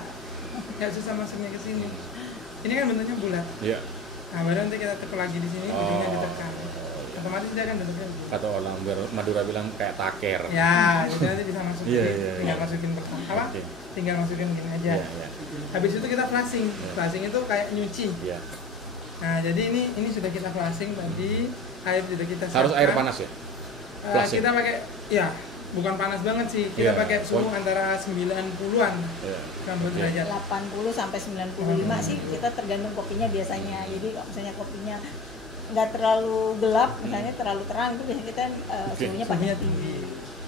Nggak susah masuknya ke sini. Ini kan bentuknya bulat. Iya. Nah, baru nanti kita tekuk lagi di sini, ujungnya ditekan. Otomatis dia akan bentuknya bulat. Kata orang Madura bilang kayak taker. Ya, itu nanti bisa masukin. Iya. Tinggal masukin pertama. Apa? Oke. Tinggal masukin gini aja. Iya. Habis itu kita flushing. Flushing itu kayak nyuci. Iya. Nah, jadi ini sudah kita flushing tadi. Air sudah kita Harus siapkan. air panas ya? Flushing. Kita pakai, ya, bukan panas banget sih. Kita Iya. pakai suhu antara 90-an Iya. derajat. 80 sampai 95 sih, kita tergantung kopinya biasanya. Jadi kalau misalnya kopinya nggak terlalu gelap, misalnya terlalu terang, itu biasanya kita suhunya pakai Suhunya tinggi. tinggi.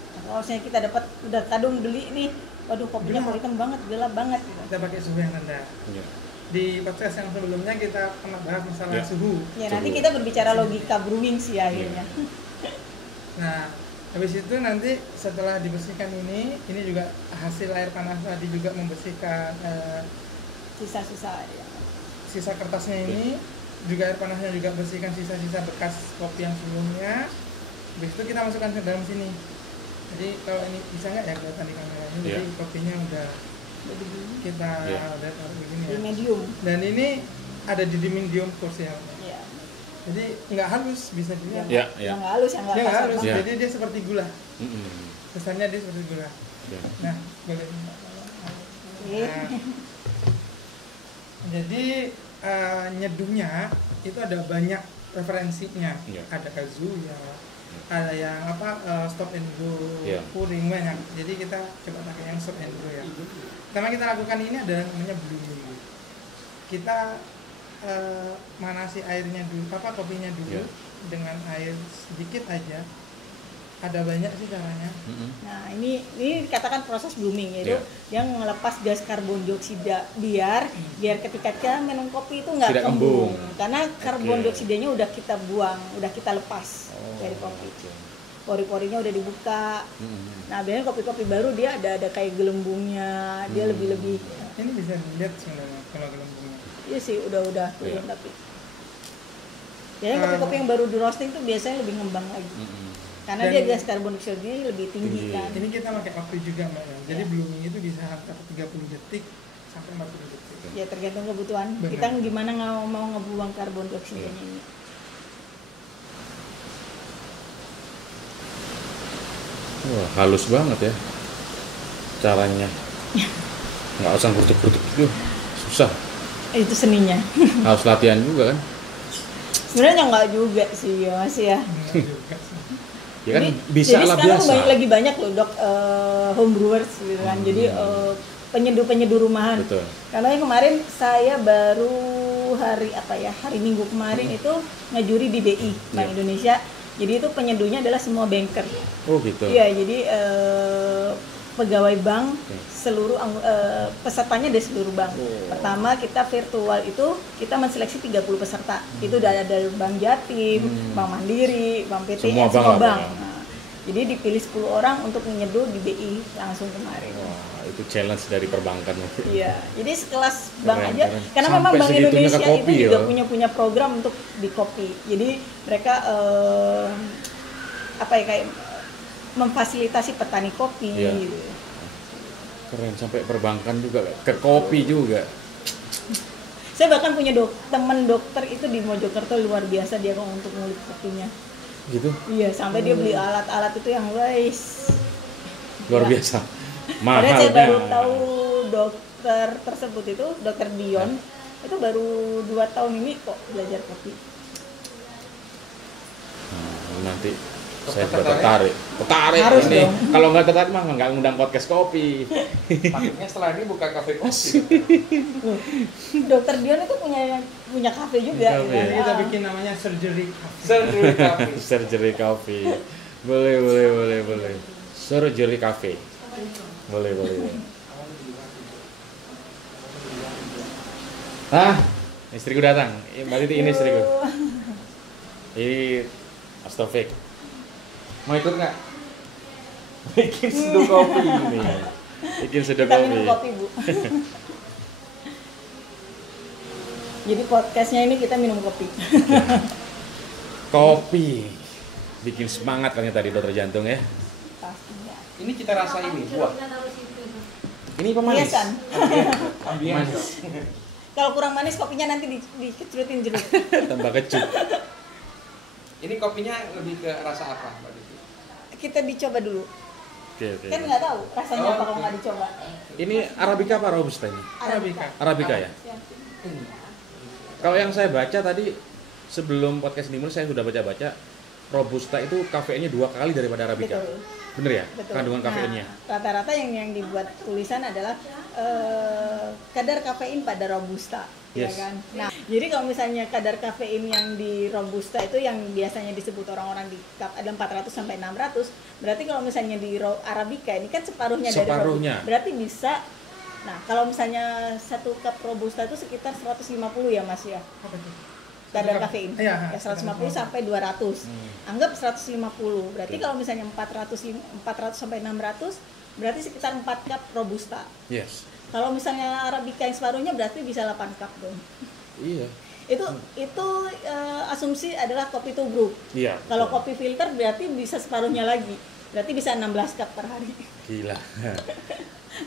Nah, kalau misalnya kita dapat udah kadung beli nih, waduh kopinya Gelap. hitam banget, gelap banget gitu. Kita pakai suhu yang rendah. Iya. Di podcast yang sebelumnya kita pernah bahas masalah Ya. suhu. Ya nanti kita berbicara logika brewing sih akhirnya. Nah, habis itu nanti setelah dibersihkan ini juga hasil air panas tadi juga membersihkan Sisa-sisa ya. sisa kertasnya ini, juga air panasnya juga bersihkan sisa-sisa bekas kopi yang sebelumnya. Habis itu kita masukkan ke dalam sini. Jadi kalau ini bisa nggak ya kelihatan di kamera ini? Jadi kopinya udah kita udah taruh begini Di ya. medium. Dan ini ada di medium course ya. Ya. Jadi nggak halus, bisa dilihat. Iya. Yang nggak halus, yang nggak Dia nggak kasar halus, banget. Ya. jadi dia seperti gula. Mm-mm. Kesannya dia seperti gula. Iya. Nah, boleh. Oke. Nah, jadi nyeduhnya itu ada banyak referensinya. Iya. Ada Kazuya, ada yang stop and go, Iya. pouring banyak. Jadi kita coba pakai yang stop and go ya. Pertama kita lakukan ini adalah namanya blooming. Kita manasi airnya dulu, kopinya dulu Iya. dengan air sedikit aja. Ada banyak sih caranya. Mm-mm. Nah ini dikatakan proses blooming, yaitu Iya. yang melepas gas karbon dioksida biar ketika kita minum kopi itu nggak Tidak kembung, kembung. karena karbon Oke. dioksidanya udah kita buang, udah kita lepas dari kopi. oke. Pori-porinya udah dibuka. Mm-mm. Nah biasanya kopi-kopi baru dia ada kayak gelembungnya, dia lebih Ini bisa dilihat sebenarnya kalau gelembungnya. iya sih udah turun Iya. tapi. Biasanya kopi-kopi yang baru di roasting tuh biasanya lebih ngembang lagi. Mm-mm. Karena Dan- dia gas karbon dioksida lebih tinggi Tinggi. kan. Ini kita pakai waktu juga Mbak ya. Jadi Iya. blooming itu bisa antara 30 detik sampai 40 detik. Ya tergantung kebutuhan. Benar. Kita gimana mau ngebuang karbon dioksidanya Iya. ini. Wah, halus banget ya caranya. Nggak usah grutuk-grutuk itu susah. Itu seninya. Harus latihan juga kan? Sebenarnya nggak juga sih ya Mas ya. Enggak juga sih. Ya kan Jadi- bisa jadi lah sekarang biasa. lagi banyak loh dok home brewers gitu kan. Jadi penyeduh rumahan. Betul. Karena yang kemarin saya baru hari Minggu kemarin itu ngejuri di BI Bank Iya. Indonesia. Jadi itu penyeduhnya adalah semua banker. Oh gitu. Iya, jadi pegawai bank Oke. seluruh pesertanya dari seluruh bank. Oh. Pertama kita virtual itu kita menseleksi 30 peserta. Itu udah ada Bank Jatim, Bank Mandiri, Bank PTN, Semua bank semua lah, bank. Bang. Nah, jadi dipilih 10 orang untuk menyeduh di BI langsung kemarin. Wah, itu challenge dari perbankan. Iya, jadi sekelas bank Keren, aja, keren. karena Sampai memang Bank segitunya ke Indonesia kopi itu juga ya. punya program untuk di kopi. Jadi mereka kayak memfasilitasi petani kopi. Iya. Gitu. Keren, sampai perbankan juga ke kopi juga. Saya bahkan punya teman dokter itu di Mojokerto luar biasa dia kalau untuk ngulik kopinya. Gitu. Iya, sampai dia beli alat-alat itu yang guys. Luar Gila. biasa. Padahal saya Mahalnya. baru tahu dokter tersebut itu, dokter Dion, itu baru 2 tahun ini kok belajar kopi. Nanti Dokter saya juga tertarik Harus ini. dong. Kalau nggak tertarik mah nggak ngundang podcast kopi. Takutnya setelah ini buka kafe kopi. Dokter Dion itu punya kafe juga. Kafe. gitu kan. Kita Ah. bikin namanya surgery cafe. Surgery Coffee. Boleh. Surgery Cafe. Boleh. Istriku datang. Mbak Titi ini istriku. Ini Astofik. Mau ikut nggak? Bikin seduh kopi ini. Bikin seduh Kita kopi. minum kopi, Bu. Jadi podcastnya ini kita minum kopi. Kopi. Bikin semangat kan tadi dokter jantung ya. Pastinya. Ini kita rasa ini buah. Ini pemanis. Hiasan. Manis. Kalau kurang manis kopinya nanti dikecrutin jeruk. Tambah kecut. Ini kopinya lebih ke rasa apa, Mbak Diti? Kita dicoba dulu. Oke. Kan nggak tahu rasanya Oh, apa kalau oke. nggak dicoba. Ini Arabica apa Robusta ini? Arabica. Arabica ya. Kalau yang saya baca tadi sebelum podcast ini mulai saya sudah baca-baca Robusta itu kafeinnya 2 kali daripada Arabica. Betul. Bener ya? Betul. Kandungan kafeinnya. Nah, rata-rata yang dibuat tulisan adalah kadar kafein pada robusta, ya Yes. kan. Nah, jadi kalau misalnya kadar kafein yang di robusta itu yang biasanya disebut orang-orang di cup ada 400 sampai 600, berarti kalau misalnya di arabica ini kan separuhnya dari Separuhnya. robusta. Berarti bisa. Nah, kalau misalnya 1 cup robusta itu sekitar 150 ya, Mas ya. Apa itu? Kadar 1 cup? kafein. Iya, Ya 150 sampai 200. Anggap 150. Berarti Oke. kalau misalnya 400 sampai 600 berarti sekitar 4 cup robusta. Yes. Kalau misalnya arabica yang separuhnya berarti bisa 8 cup dong. Iya. Itu asumsi adalah kopi tubruk. Iya. Kalau betul. kopi filter berarti bisa separuhnya lagi. Berarti bisa 16 cup per hari. Gila.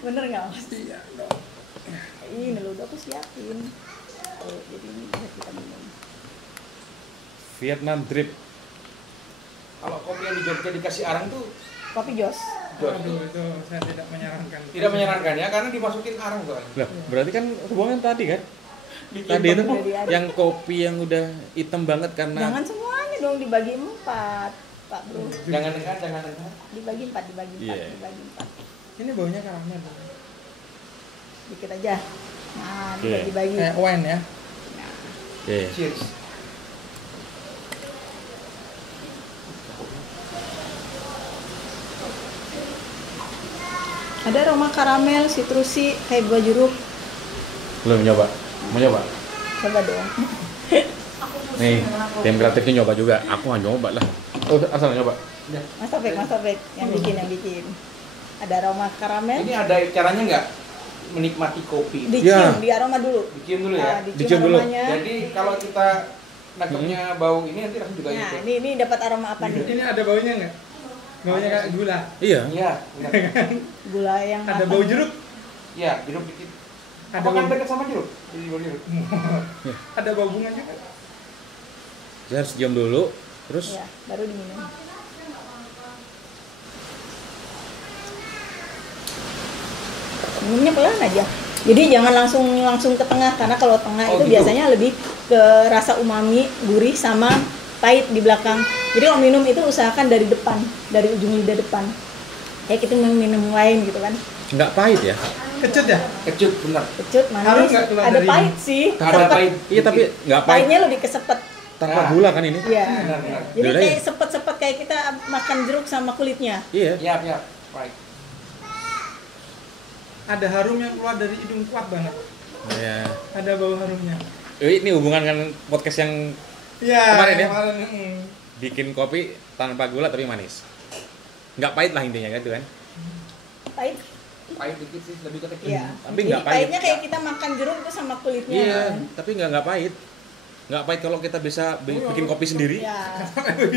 Bener nggak, Mas? Iya dong. Ini loh, udah aku siapin. Oh, jadi ini bisa kita minum. Vietnam drip. Kalau kopi yang di Jogja dikasih arang tuh Kopi Jos. aduh, itu saya tidak menyarankan. Tidak menyarankan ya, karena dimasukin arang soalnya. Lah, berarti kan hubungan tadi kan? Bikin Tadi itu udah diaduk. yang kopi yang udah hitam banget karena Jangan semuanya dong dibagi 4, Pak Bro. jangan dengar. Dibagi 4, dibagi 4, Iya. dibagi 4. Ini baunya karamel. Dikit aja. Nah, Oke. dibagi-bagi. Kayak wine ya. Oke. Cheers. Ada aroma karamel, sitrusi, kayak buah jeruk. Belum nyoba. Mau nyoba? Coba dong. Nih, tim kreatifnya nyoba juga. Aku nggak nyoba lah. Oh, asal nyoba. Mas Taufik, yang bikin. Ada aroma karamel. Ini ada caranya nggak menikmati kopi? Dicium, Ya. di aroma dulu. Dicium dulu ya. Nah, Dicium dicium dulu. aromanya. Jadi kalau kita nangkepnya bau ini nanti langsung juga Nah, gitu. ini dapat aroma apa nih? Ini ada baunya nggak? Baunya kayak gula. Iya. Iya, benar. Gula yang Ada apa? bau jeruk. Iya, jeruk dikit. Ada Apakah bau, dekat sama jeruk? Jadi bau jeruk. ada bau bunga juga. Saya harus diam dulu. Terus Ya, baru diminum. Minumnya pelan aja. Jadi jangan langsung ke tengah karena kalau tengah Oh, itu gitu. biasanya lebih ke rasa umami, gurih sama pahit di belakang. Jadi kalau minum itu usahakan dari depan, dari ujung lidah depan. Kayak kita minum wine gitu kan. nggak pahit ya? Kecut ya? Kecut, benar. Kecut, Harum manis, nggak keluar ada dari pahit sih. Ada Sepet. pahit. Iya, tapi nggak pahit Pahitnya lebih kesepet. tanpa Nah. gula kan ini? Iya. Benar. Jadi Yaudah kayak ya. sepet-sepet kayak kita makan jeruk sama kulitnya. Iya. Iya, baik. Ada harum yang keluar dari hidung kuat banget. Iya. Ada bau harumnya. Ini hubungan kan podcast yang Iya. Kemarin ya? Kemarin. bikin kopi tanpa gula tapi manis. Nggak pahit lah intinya kan itu kan? Pahit. Pahit dikit sih, lebih ke tekin. Iya. Tapi Jadi nggak pahit. pahitnya kayak kita makan jeruk itu sama kulitnya. Iya, tapi nggak pahit. Nggak pahit kalau kita bisa bikin kopi sendiri Ya.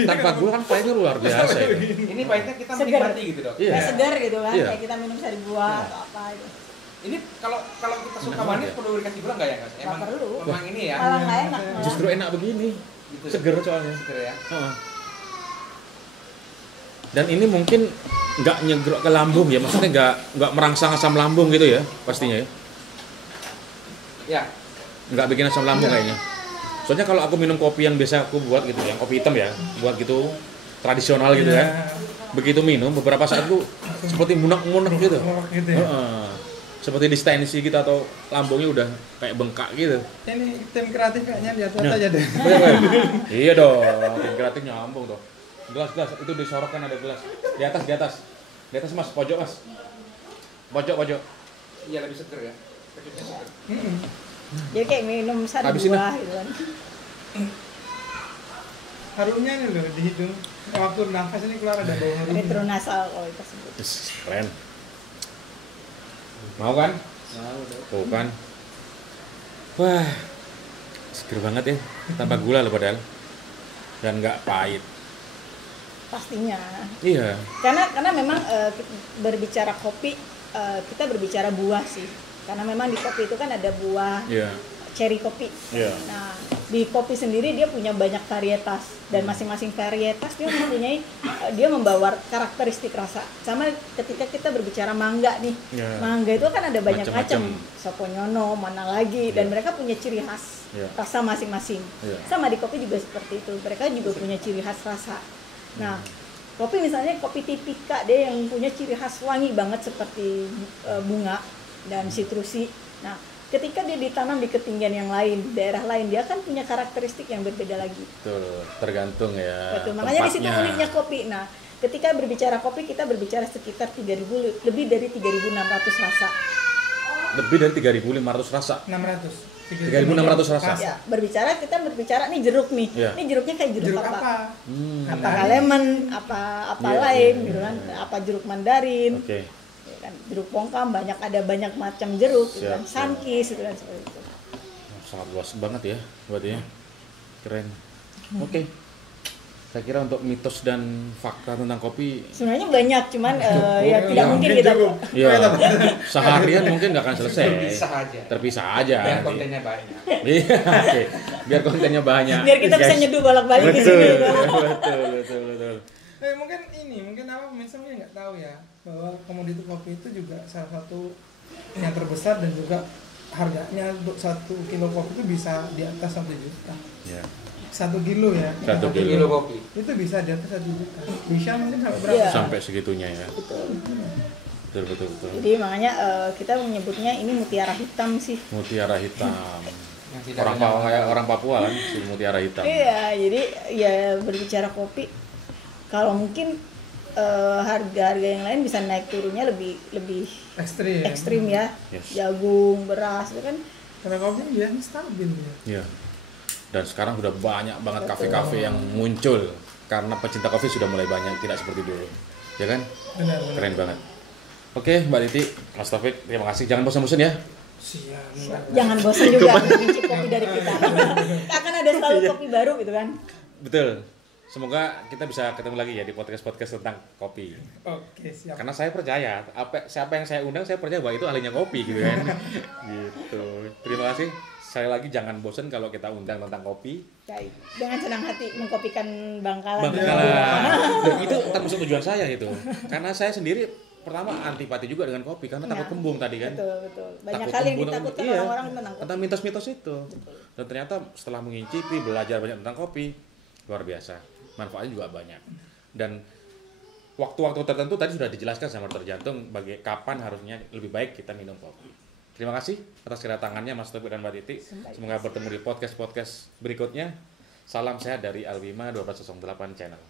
tanpa gula kan pahitnya luar biasa ya. Ini pahitnya kita Seger. menikmati gitu, Dok. Iya. Kayak segar gitu kan, Iya. kayak kita minum sari buah atau apa gitu. Ini kalau kita suka Enak manis banget ya. perlu dikasih gula nggak ya, Mas? Nggak perlu. Memang ini ya. Malah nggak enak malah. Justru enak begini, Gitu. seger soalnya. Seger ya. Heeh. Dan ini mungkin nggak nyegrok ke lambung ya, maksudnya nggak merangsang asam lambung gitu ya, pastinya ya. Ya. Nggak bikin asam lambung kayaknya. Soalnya kalau aku minum kopi yang biasa aku buat gitu, yang kopi hitam ya, buat gitu tradisional gitu Iya. ya. Begitu minum beberapa saat tuh seperti munak-munak gitu. Gitu ya. Heeh. Seperti distensi gitu atau lambungnya udah kayak bengkak gitu. Ini tim kreatif kayaknya lihat Nah. aja deh. Iya dong, tim kreatif nyambung tuh. Gelas itu disorotkan, ada gelas. Di atas. Di atas Mas, pojok Mas. Pojok. Iya lebih seger ya. Pojoknya seger. Jadi kayak minum sari Habisin buah gitu kan. Harumnya nih loh di hidung. Waktu nafas ini keluar ada bau harum. Retronasal kalau kita sebut. Keren. Mau kan? Mau dong. Tuh kan. Wah, seger banget ya. Tanpa gula loh padahal. Dan nggak pahit. Pastinya. Iya. Karena memang berbicara kopi kita berbicara buah sih. Karena memang di kopi itu kan ada buah Iya. cherry kopi. Iya. Nah, di kopi sendiri dia punya banyak varietas dan masing-masing varietas dia mempunyai dia membawa karakteristik rasa. Sama ketika kita berbicara mangga nih. Iya. Mangga itu kan ada banyak Macam-macam. macam. Soponyono, mana lagi dan Iya. mereka punya ciri khas Iya. rasa masing-masing. Iya. Sama di kopi juga seperti itu. Mereka juga punya ciri khas rasa. Nah, kopi misalnya kopi tipika dia yang punya ciri khas wangi banget seperti bunga dan sitrusi. Nah, ketika dia ditanam di ketinggian yang lain, daerah lain, dia kan punya karakteristik yang berbeda lagi. Betul, tergantung ya. Betul. Makanya di situ tempatnya. uniknya kopi. Nah, ketika berbicara kopi kita berbicara sekitar 3.000 lebih dari 3.600 rasa. Lebih dari 3.500 rasa. 600. 3.600 rasa. Ya, kita berbicara nih jeruk nih. Iya. Ini jeruknya kayak jeruk, Jeruk apa? Apakah lemon, apa Iya, lain iya, gitu iya, kan? iya. Apa jeruk mandarin? Oke. Ya kan, jeruk pongkam ada banyak macam jeruk gitu Siap, kan, siap. sunkist gitu kan seperti itu. Sangat luas banget ya berarti ya. Keren. Oke. Saya kira untuk mitos dan fakta tentang kopi Sebenarnya banyak, cuman ya tidak ya, mungkin mungkin kita cukup. ya seharian mungkin nggak akan selesai. Terpisah aja. Terpisah aja. Biar nanti. kontennya banyak. Iya, oke. Biar kontennya banyak. biar kita bisa guys. nyeduh bolak-balik di Betul, sini. Kan? betul. Mungkin apa pemirsa mungkin nggak tahu ya bahwa komoditi kopi itu juga salah satu yang terbesar dan juga harganya untuk 1 kilo kopi itu bisa di atas 1 juta. Ya. 1 kilo ya. 1 1 kilo. kilo kopi. Itu bisa di atas 1 juta. Bisa mungkin sampai berapa? Iya. Sampai segitunya ya. Betul. Betul. Jadi makanya kita menyebutnya ini mutiara hitam sih. Mutiara hitam. Yang tidak Orang banyak Papua kayak orang Papua kan, si mutiara hitam. Iya, jadi ya berbicara kopi, kalau mungkin harga-harga yang lain bisa naik turunnya lebih ekstrim ya. Yes. Jagung, beras itu kan. Karena kopi biasanya stabil ya. Iya. Dan sekarang sudah banyak banget kafe-kafe yang muncul karena pecinta kopi sudah mulai banyak, tidak seperti dulu. Ya kan? Benar. Keren banget. Oke, Mbak Titi, Mas Taufik, terima kasih. Jangan bosan-bosan ya. Siap. Jangan bosan juga mencicip kopi dari kita. Akan ada selalu kopi baru gitu kan. Betul. Semoga kita bisa ketemu lagi ya di podcast-podcast tentang kopi. Oke, siap. Karena saya percaya, siapa yang saya undang, saya percaya bahwa itu ahlinya kopi gitu kan. Gitu. Terima kasih. Sekali lagi jangan bosan kalau kita undang tentang kopi. Baik. Dengan senang hati mengkopikan Bangkalan. Bangkalan. Itu termasuk tujuan saya gitu. Karena saya sendiri pertama antipati juga dengan kopi karena takut Nah, kembung tadi kan. Betul. Banyak Takut kali yang kembung, ditakutkan iya, orang-orang tentang kopi. tentang mitos-mitos itu. Dan ternyata setelah mengincipi, belajar banyak tentang kopi, luar biasa. Manfaatnya juga banyak. Dan waktu-waktu tertentu tadi sudah dijelaskan sama dokter jantung kapan harusnya lebih baik kita minum kopi. Terima kasih atas kedatangannya Mas Taufik dan Mbak Titi. Semoga bertemu di podcast-podcast berikutnya. Salam sehat dari Alwima 1208 Channel.